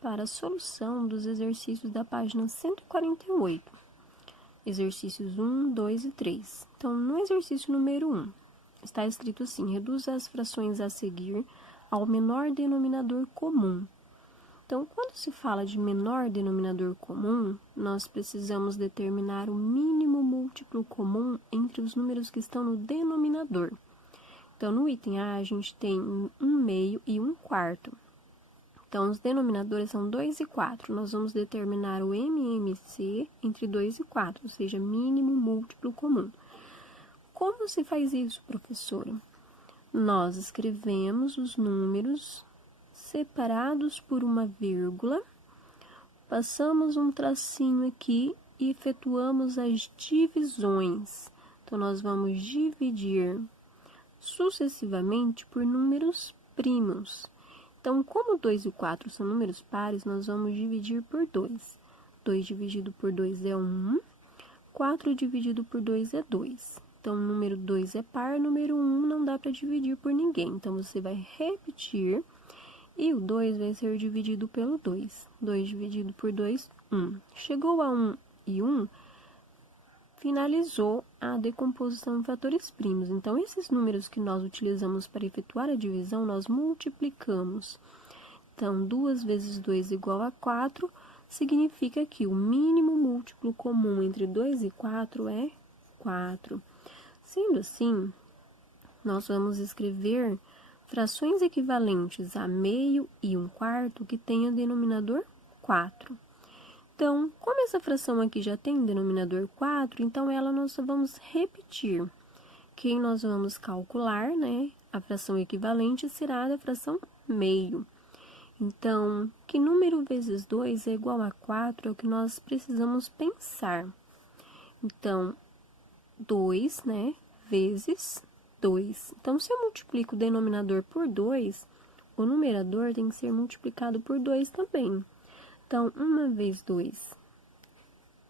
para a solução dos exercícios da página 148. Exercícios 1, 2 e 3. Então, no exercício número 1, está escrito assim: reduza as frações a seguir ao menor denominador comum. Então, quando se fala de menor denominador comum, nós precisamos determinar o mínimo múltiplo comum entre os números que estão no denominador. Então, no item A, a gente tem 1/2 e 1/4. Então, os denominadores são 2 e 4. Nós vamos determinar o MMC entre 2 e 4, ou seja, mínimo múltiplo comum. Como se faz isso, professora? Nós escrevemos os números separados por uma vírgula, passamos um tracinho aqui e efetuamos as divisões. Então, nós vamos dividir sucessivamente por números primos. Então, como 2 e 4 são números pares, nós vamos dividir por 2. 2 dividido por 2 é 1, 4 dividido por 2 é 2. Então, o número 2 é par, número 1 não dá para dividir por ninguém. Então, você vai repetir e o 2 vai ser dividido pelo 2. 2 dividido por 2, 1. Chegou a 1 e 1, finalizou a decomposição em fatores primos. Então, esses números que nós utilizamos para efetuar a divisão, nós multiplicamos. Então, 2 vezes 2 igual a 4, significa que o mínimo múltiplo comum entre 2 e 4 é 4. Sendo assim, nós vamos escrever frações equivalentes a meio e 1/4 que tenham denominador 4. Então, como essa fração aqui já tem denominador 4, então ela nós só vamos repetir. Quem nós vamos calcular, né? A fração equivalente será da fração meio. Então, que número vezes 2 é igual a 4 é o que nós precisamos pensar. Então, 2, né, vezes 2. Então, se eu multiplico o denominador por 2, o numerador tem que ser multiplicado por 2 também. Então, 1 vezes 2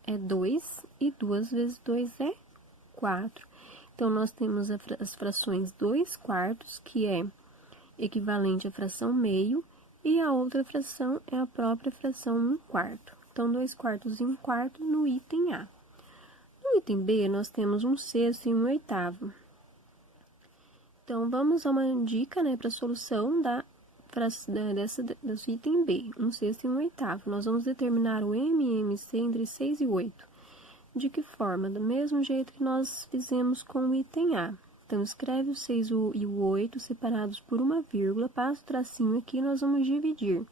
é 2 e 2 vezes 2 é 4. Então, nós temos as frações 2/4, que é equivalente à fração meio, e a outra fração é a própria fração 1/4. Então, 2/4 e 1/4 no item A. No item B, nós temos 1/6 e 1/8. Então, vamos a uma dica, né, para a solução desse item B, 1/6 e 1/8. Nós vamos determinar o MMC entre 6 e 8. De que forma? Do mesmo jeito que nós fizemos com o item A. Então, escreve o 6 e o 8 separados por uma vírgula, passa o tracinho aqui e nós vamos dividir.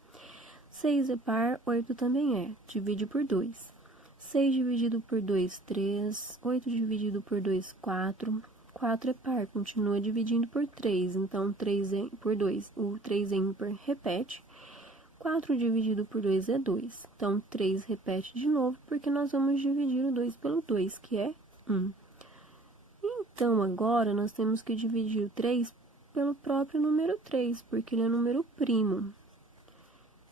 6 é par, 8 também é. Divide por 2. 6 dividido por 2, 3. 8 dividido por 2, 4. 4 é par, continua dividindo por 3. Então, 3 é por 2. O 3 é ímpar, repete. 4 dividido por 2 é 2. Então, 3 repete de novo, porque nós vamos dividir o 2 pelo 2, que é 1. Então, agora, nós temos que dividir o 3 pelo próprio número 3, porque ele é número primo.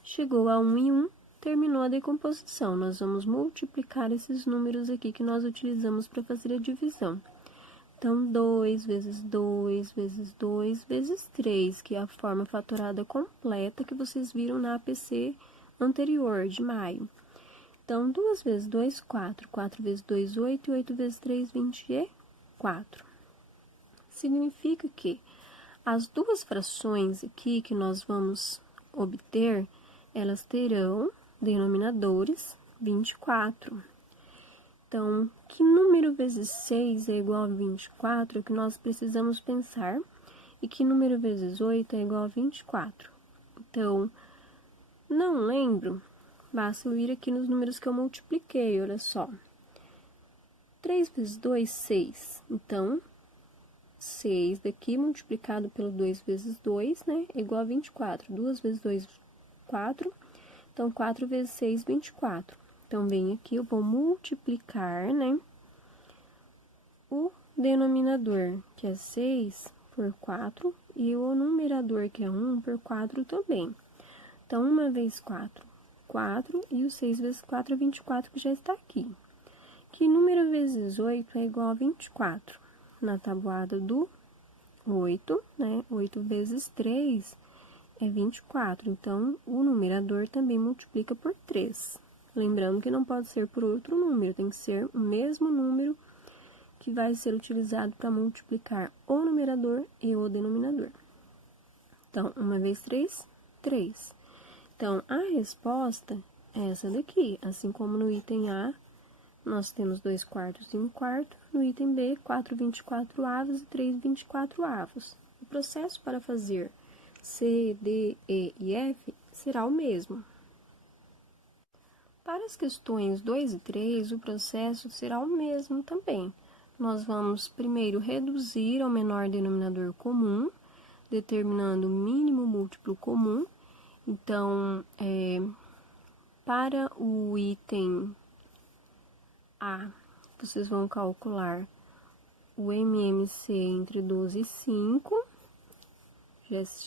Chegou a 1 e 1, terminou a decomposição. Nós vamos multiplicar esses números aqui que nós utilizamos para fazer a divisão. Então, 2 vezes 2 vezes 2 vezes 3, que é a forma fatorada completa que vocês viram na APC anterior, de maio. Então, 2 vezes 2, 4. 4 vezes 2, 8. E 8 vezes 3, 24. Significa que as duas frações aqui que nós vamos obter, elas terão denominadores 24. Então, que número vezes 6 é igual a 24 é o que nós precisamos pensar, e que número vezes 8 é igual a 24. Então, não lembro, basta eu ir aqui nos números que eu multipliquei, olha só. 3 vezes 2, 6. Então, 6 daqui multiplicado pelo 2 vezes 2, né, é igual a 24. 2 vezes 2, 4. Então, 4 vezes 6, 24. Então, vem aqui, eu vou multiplicar, né, o denominador, que é 6, por 4, e o numerador, que é 1, por 4 também. Então, 1 vezes 4, 4, e o 6 vezes 4 é 24, que já está aqui. Que número vezes 8 é igual a 24? Na tabuada do 8, né, 8 vezes 3 é 24, então, o numerador também multiplica por 3. Lembrando que não pode ser por outro número, tem que ser o mesmo número que vai ser utilizado para multiplicar o numerador e o denominador. Então, 1 vezes 3, 3. Então, a resposta é essa daqui, assim como no item A, nós temos 2 quartos e 1 quarto, no item B, 4 24avos e 3 24avos. O processo para fazer C, D, E e F será o mesmo. Para as questões 2 e 3, o processo será o mesmo também. Nós vamos primeiro reduzir ao menor denominador comum, determinando o mínimo múltiplo comum. Então, para o item A, vocês vão calcular o MMC entre 12 e 5.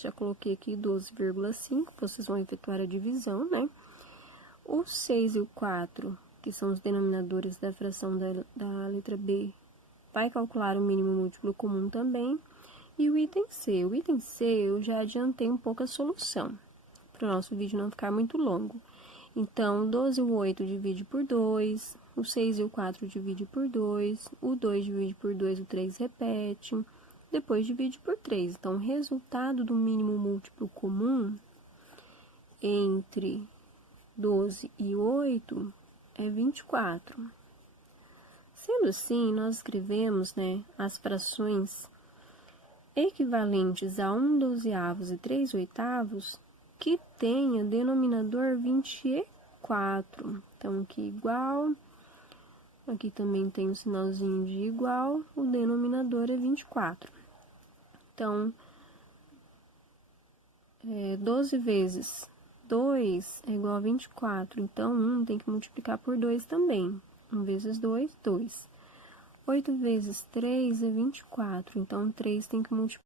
Já coloquei aqui 12,5, vocês vão efetuar a divisão, né? O 6 e o 4, que são os denominadores da fração da letra B, vai calcular o mínimo múltiplo comum também. E o item C. O item C eu já adiantei um pouco a solução, para o nosso vídeo não ficar muito longo. Então, 12 e o 8 divide por 2, o 6 e o 4 divide por 2, o 2 divide por 2, o 3 repete, depois divide por 3. Então, o resultado do mínimo múltiplo comum entre 12 e 8 é 24. Sendo assim, nós escrevemos, né, as frações equivalentes a 1 dozeavos e 3 oitavos que tenha denominador 24. Então, aqui igual, aqui também tem o sinalzinho de igual, o denominador é 24. Então, 12 vezes 2 é igual a 24, então 1 tem que multiplicar por 2 também. 1 vezes 2, 2. 8 vezes 3 é 24, então 3 tem que multiplicar